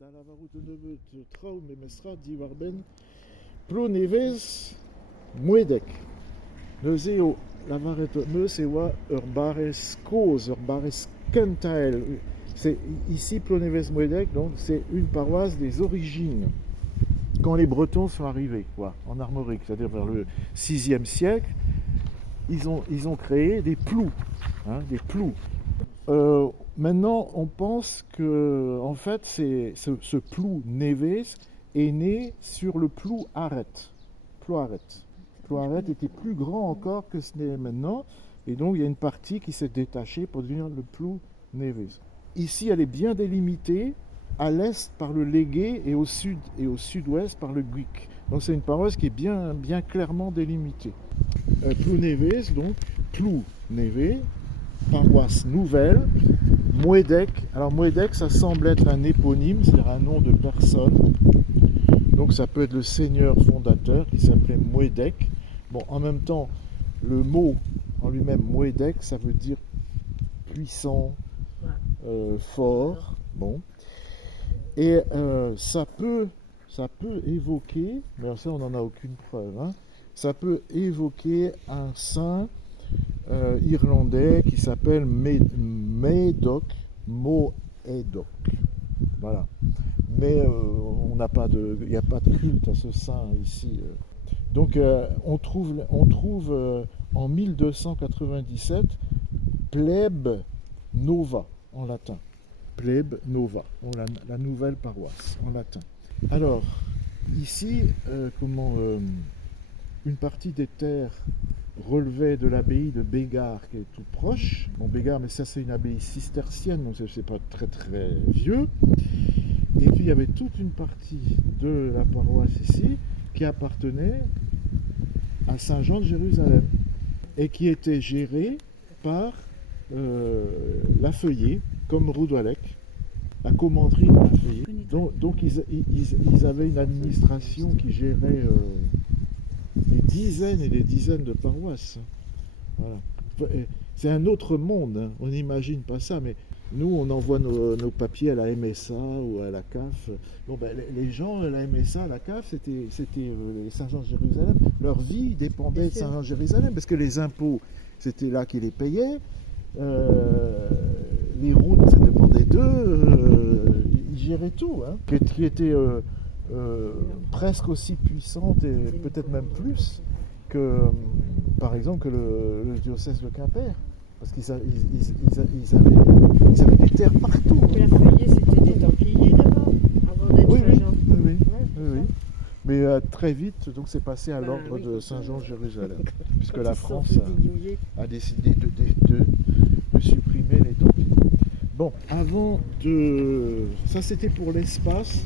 da lavarout nebeut traoù memestra diwar ben plo nevez mouedek. Neuze eo lavaret meus e oa ur barez koz, ur barez kentael. C'est ici Plonévez Mouedec, donc c'est une paroisse des origines. Quand les Bretons sont arrivés, quoi, en Armorique, c'est-à-dire vers le 6e siècle, ils ont créé des plous, hein, des plous. Maintenant, on pense que, en fait, ce plou Névez est né sur le plou Arrête. Plou Arrête. Plou Arrête était plus grand encore que ce n'est maintenant, et donc il y a une partie qui s'est détachée pour devenir le plou Névez. Ici, elle est bien délimitée à l'est par le Légué et au sud et au sud-ouest par le Guic. Donc c'est une paroisse qui est bien clairement délimitée. Plounévez, donc, Plounévez, paroisse nouvelle, Mouedec. Alors Mouedec, ça semble être un éponyme, c'est-à-dire un nom de personne. Donc ça peut être le seigneur fondateur qui s'appelait Mouedec. Bon, en même temps, le mot en lui-même, Mouedec, ça veut dire puissant, fort, bon, et ça peut évoquer, mais ça on n'en a aucune preuve, hein, ça peut évoquer un saint irlandais qui s'appelle Médoc, Moedoc, voilà. Mais il n'y a pas de culte à ce saint ici. Donc on trouve en 1297 Plebe Nova en latin. Plebe Nova, la nouvelle paroisse en latin. Alors, ici, une partie des terres relevait de l'abbaye de Bégard qui est toute proche. Bon, Bégard, mais ça c'est une abbaye cistercienne, donc c'est pas très très vieux. Et puis il y avait toute une partie de la paroisse ici qui appartenait à Saint-Jean de Jérusalem et qui était gérée par la Feuillée, comme Roudoualec, la commanderie de la Feuillée. Donc ils avaient une administration qui gérait des dizaines et des dizaines de paroisses. Voilà. C'est un autre monde, hein. On n'imagine pas ça, mais nous on envoie nos papiers à la MSA ou à la CAF. Bon, ben, les gens à la MSA, à la CAF, c'était les Saint-Jean de Jérusalem. Leur vie dépendait de Saint-Jean de Jérusalem, parce que les impôts, c'était là qu'ils les payaient. Les routes, ça dépendait d'eux. Ils géraient tout, hein. Qui était presque aussi puissante et peut-être même plus que, par exemple, que le diocèse de Quimper. Parce qu'ils avaient des terres partout. La Feuillée, c'était des Templiers d'abord, avant d'être Saint-Jean. Oui. Mais très vite, donc c'est passé à l'ordre de Saint-Jean de Jérusalem, puisque la France a décidé de supprimer les Templiers. Bon, avant de... Ça c'était pour l'espace.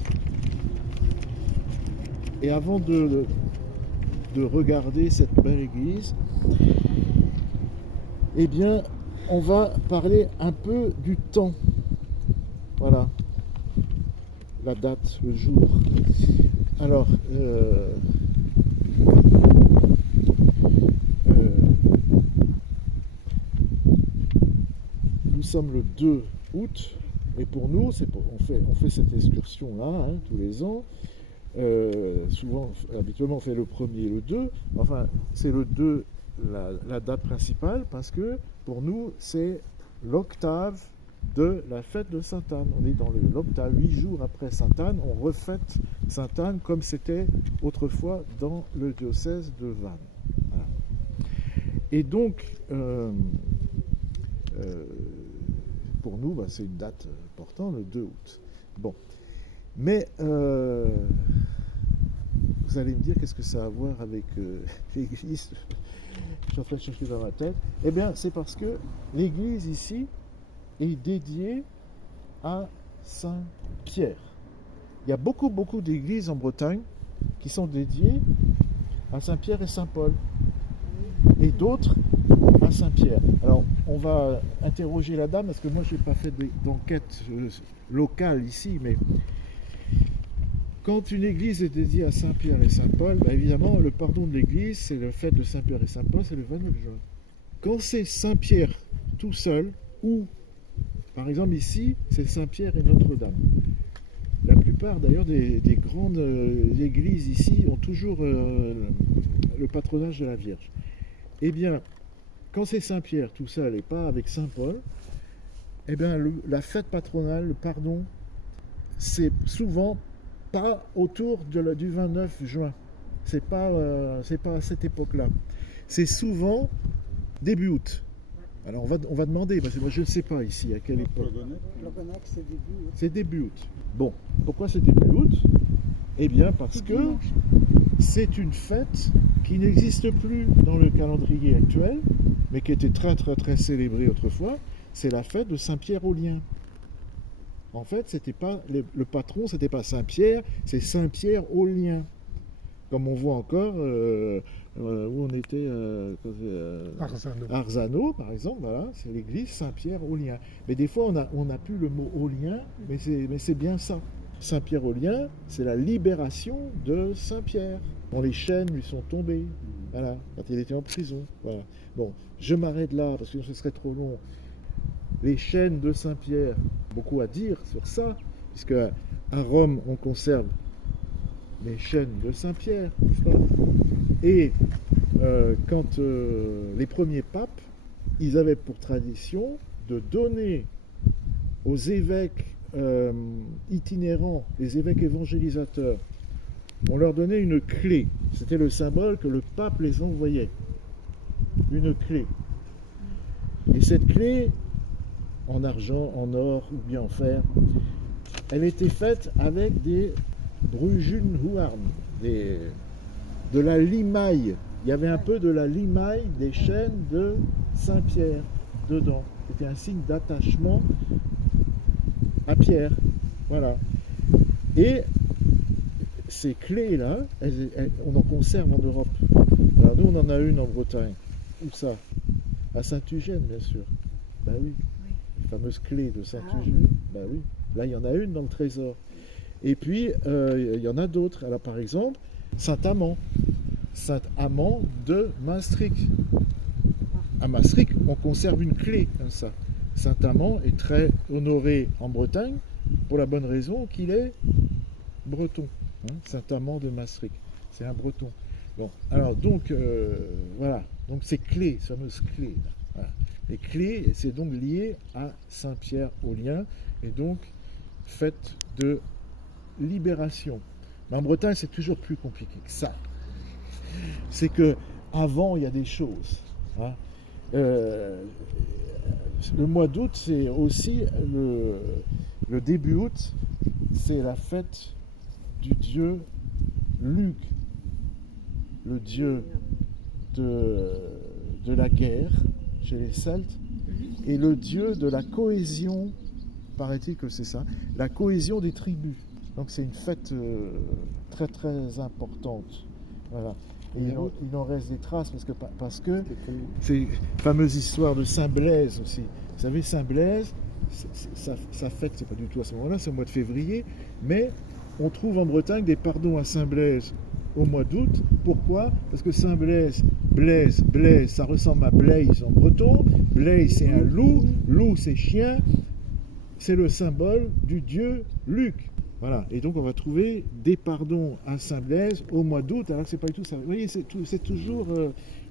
Et avant de regarder cette belle église, eh bien, on va parler un peu du temps. Voilà. La date, le jour. Alors, nous sommes le 2 août, et pour nous, on fait cette excursion-là, hein, tous les ans. Habituellement, on fait le 1er et le 2. Enfin, c'est le 2 la date principale, parce que pour nous, c'est l'octave de la fête de Sainte-Anne. On est dans l'octave, 8 jours après Sainte-Anne, on refête Sainte-Anne comme c'était autrefois dans le diocèse de Vannes. Voilà. Et donc, pour nous, c'est une date importante, le 2 août. Bon. Mais vous allez me dire, qu'est-ce que ça a à voir avec l'église? Je suis en train de chercher dans ma tête. Eh bien, c'est parce que l'église ici est dédiée à Saint-Pierre. Il y a beaucoup d'églises en Bretagne qui sont dédiées à Saint-Pierre et Saint-Paul, et d'autres à Saint-Pierre. Alors, on va interroger la dame, parce que moi, je n'ai pas fait d'enquête locale ici, mais quand une église est dédiée à Saint-Pierre et Saint-Paul, évidemment, le pardon de l'église, c'est la fête de Saint-Pierre et Saint-Paul, c'est le 29 juin. Quand c'est Saint-Pierre tout seul, ou, par exemple ici, c'est Saint-Pierre et Notre-Dame. La plupart d'ailleurs des grandes églises ici ont toujours le patronage de la Vierge. Eh bien, quand c'est Saint-Pierre, tout ça, et pas avec Saint-Paul, eh bien, la fête patronale, le pardon, c'est souvent pas autour du 29 juin. C'est pas à cette époque-là. C'est souvent début août. Alors on va demander, parce que moi je ne sais pas ici à quelle époque. Plogonac, c'est début août. C'est début août. Bon, pourquoi c'est début août? Eh bien parce que c'est une fête qui n'existe plus dans le calendrier actuel, mais qui était très très très célébrée autrefois. C'est la fête de Saint-Pierre aux Liens. En fait, c'était pas le patron, c'était pas Saint-Pierre, c'est Saint-Pierre aux Liens. Comme on voit encore où on était Arzano, par exemple, voilà, c'est l'église Saint-Pierre aux Liens. Mais des fois, on n'a plus le mot aux Liens, mais c'est bien ça. Saint-Pierre aux Liens, c'est la libération de Saint-Pierre, dont les chaînes lui sont tombées, voilà, quand il était en prison. Voilà. Bon, je m'arrête là parce que ce serait trop long. Les chaînes de Saint-Pierre, beaucoup à dire sur ça, puisque à Rome, on conserve les chaînes de Saint-Pierre, n'est-ce pas? Et quand les premiers papes, ils avaient pour tradition de donner aux évêques itinérants, les évêques évangélisateurs, on leur donnait une clé. C'était le symbole que le pape les envoyait. Une clé. Et cette clé, en argent, en or ou bien en fer, elle était faite avec des Brujunhuarn, de la limaille. Il y avait un peu de la limaille des chaînes de Saint-Pierre dedans. C'était un signe d'attachement à Pierre. Voilà. Et ces clés-là, on en conserve en Europe. Alors nous, on en a une en Bretagne. Où ça? À Saint-Eugène, bien sûr. Ben oui. Les fameuses clés de Saint-Eugène. Ben oui. Là, il y en a une dans le trésor. Et puis, il y en a d'autres. Alors, par exemple, Saint-Amand. Saint-Amand de Maastricht. À Maastricht, on conserve une clé comme ça. Saint-Amand est très honoré en Bretagne pour la bonne raison qu'il est breton. Hein, Saint-Amand de Maastricht. C'est un breton. Bon, alors, donc, voilà. Donc, ces clés, ces fameuses clés. Là. Voilà. Les clés, c'est donc lié à Saint-Pierre aux Liens. Et donc, fête de libération. Mais en Bretagne, c'est toujours plus compliqué que ça. C'est que avant, il y a des choses. Hein. Le mois d'août, c'est aussi le début août, c'est la fête du dieu Lugh, le dieu de la guerre chez les Celtes, et le dieu de la cohésion, paraît-il que c'est ça, la cohésion des tribus. Donc c'est une fête très très importante. Voilà. Et il en reste des traces parce que c'est la fameuse histoire de Saint-Blaise aussi. Vous savez, Saint-Blaise, sa fête, c'est pas du tout à ce moment-là, c'est au mois de février, mais on trouve en Bretagne des pardons à Saint-Blaise au mois d'août. Pourquoi? Parce que Saint-Blaise, Blaise, ça ressemble à Blaise en breton. Blaise, c'est un loup, loup, c'est chien. C'est le symbole du dieu Lugh. Voilà, et donc on va trouver des pardons à Saint-Blaise au mois d'août, alors que c'est pas du tout ça. Vous voyez, c'est toujours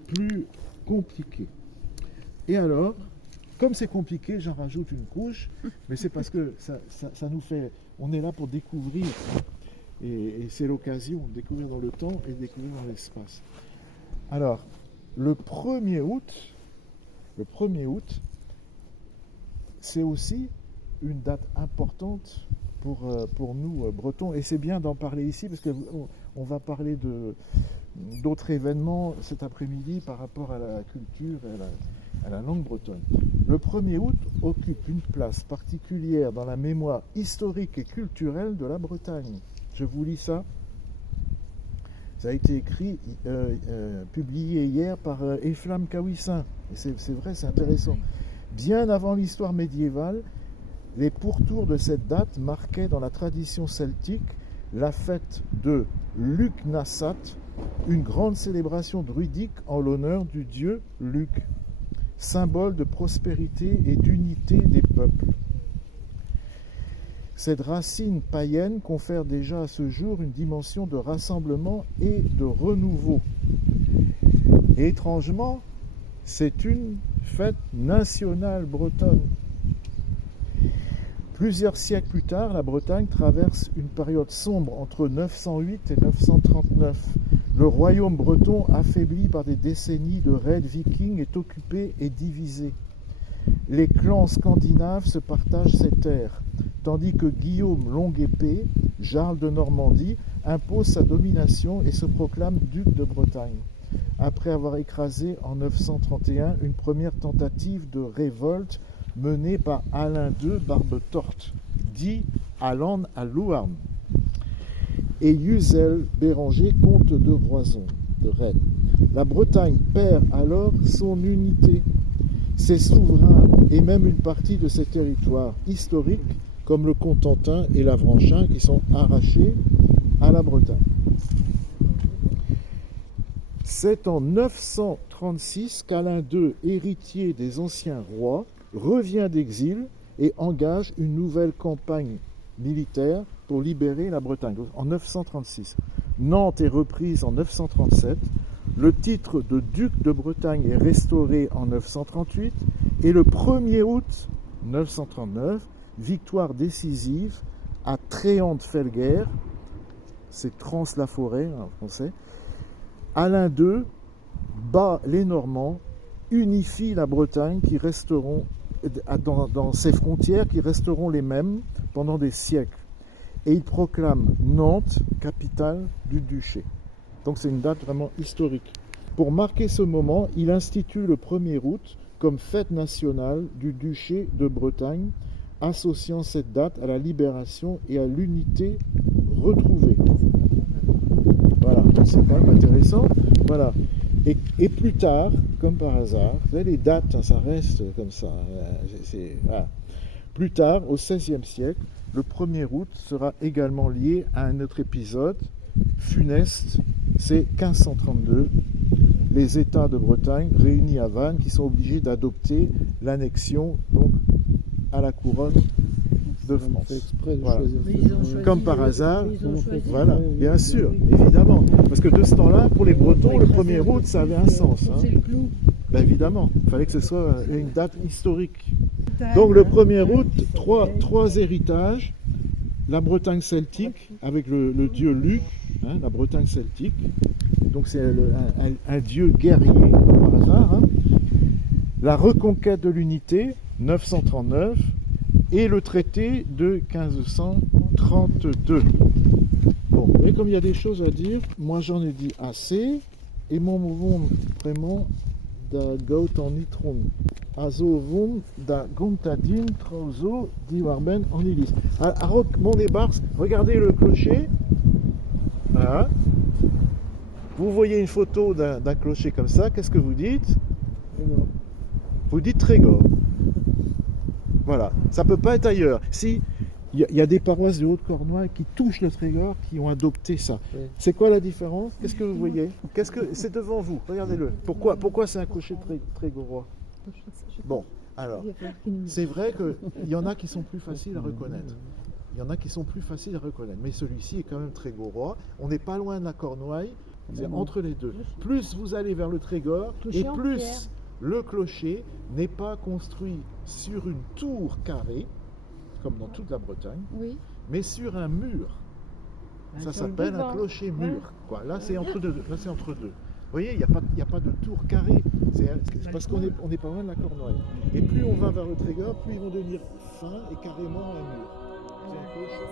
plus compliqué. Et alors, comme c'est compliqué, j'en rajoute une couche, mais c'est parce que ça nous fait... On est là pour découvrir, et c'est l'occasion de découvrir dans le temps et de découvrir dans l'espace. Alors, le 1er août, c'est aussi une date importante pour nous bretons, et c'est bien d'en parler ici parce qu'on va parler d'autres événements cet après-midi par rapport à la culture et à la langue bretonne. Le 1er août occupe une place particulière dans la mémoire historique et culturelle de la Bretagne. Je vous lis ça. Ça a été écrit, publié hier par Eflam Kawissin. Et c'est vrai, c'est intéressant. Bien avant l'histoire médiévale, les pourtours de cette date marquaient dans la tradition celtique la fête de Lughnasadh, une grande célébration druidique en l'honneur du dieu Lugh, symbole de prospérité et d'unité des peuples. Cette racine païenne confère déjà à ce jour une dimension de rassemblement et de renouveau. Et étrangement, c'est une fête nationale bretonne. Plusieurs siècles plus tard, la Bretagne traverse une période sombre entre 908 et 939. Le royaume breton, affaibli par des décennies de raids vikings, est occupé et divisé. Les clans scandinaves se partagent ces terres, tandis que Guillaume Longue-Épée, jarl de Normandie, impose sa domination et se proclame duc de Bretagne, après avoir écrasé en 931 une première tentative de révolte menée par Alain II Barbe-Torte, dit Alan à Louarn, et Yuzel Béranger, comte de Roison, de Rennes. La Bretagne perd alors son unité, ses souverains et même une partie de ses territoires historiques, comme le Cotentin et l'Avranchin, qui sont arrachés à la Bretagne. C'est en 936 qu'Alain II, héritier des anciens rois, revient d'exil et engage une nouvelle campagne militaire pour libérer la Bretagne. En 936, Nantes est reprise en 937, le titre de duc de Bretagne est restauré en 938 et le 1er août 939, victoire décisive à Tréant-de-Felguer, c'est Trans-la-Forêt en français. Alain II bat les Normands, unifie la Bretagne qui resteront dans ses frontières qui resteront les mêmes pendant des siècles. Et il proclame Nantes capitale du duché. Donc c'est une date vraiment historique. Pour marquer ce moment, il institue le 1er août comme fête nationale du duché de Bretagne, associant cette date à la libération et à l'unité retrouvée. Voilà, c'est quand même intéressant. Voilà. Et plus tard, comme par hasard, vous savez, les dates, ça reste comme ça. Voilà. Plus tard, au XVIe siècle, le 1er août sera également lié à un autre épisode funeste, c'est 1532, les États de Bretagne réunis à Vannes qui sont obligés d'adopter l'annexion donc à la couronne de France. Voilà. Comme par hasard, voilà, bien sûr, évidemment. Parce que de ce temps-là, pour les Bretons, le 1er août, ça avait un sens. Hein. Ben évidemment, il fallait que ce soit une date historique. Donc le 1er août, trois héritages. La Bretagne celtique, avec le dieu Luc, hein, la Bretagne celtique. Donc c'est un dieu guerrier, par hasard. Hein. La reconquête de l'unité, 939. Et le traité de 1532. Bon, vous voyez comme il y a des choses à dire, moi j'en ai dit assez, et mon vond vraiment da gout en nitron. Azo vond da gontadin trozo diwarben en ilis. À Mont-des-Bars, regardez le clocher. Voilà. Vous voyez une photo d'un clocher comme ça, qu'est-ce que vous dites? Vous dites Trégor. Voilà, ça ne peut pas être ailleurs. Si il y a des paroisses de Haute-Cornouailles qui touchent le Trégor, qui ont adopté ça. Oui. C'est quoi la différence? Qu'est-ce que vous voyez? C'est devant vous, regardez-le. Pourquoi c'est un clocher trégorois? Bon, alors, c'est vrai qu'il y en a qui sont plus faciles à reconnaître. Il y en a qui sont plus faciles à reconnaître. Mais celui-ci est quand même trégorois. On n'est pas loin de la Cornouaille, c'est entre les deux. Plus vous allez vers le Trégor, et plus le clocher n'est pas construit sur une tour carrée, comme dans toute la Bretagne, oui, mais sur un mur. Ça s'appelle un clocher-mur. Ouais. Là, c'est entre deux. Là, c'est entre deux. Vous voyez, il n'y a pas de tour carrée. C'est parce qu'on n'est pas loin de la Cornouaille. Et plus on va vers le Trégor, plus ils vont devenir fins et carrément un mur. C'est un clocher.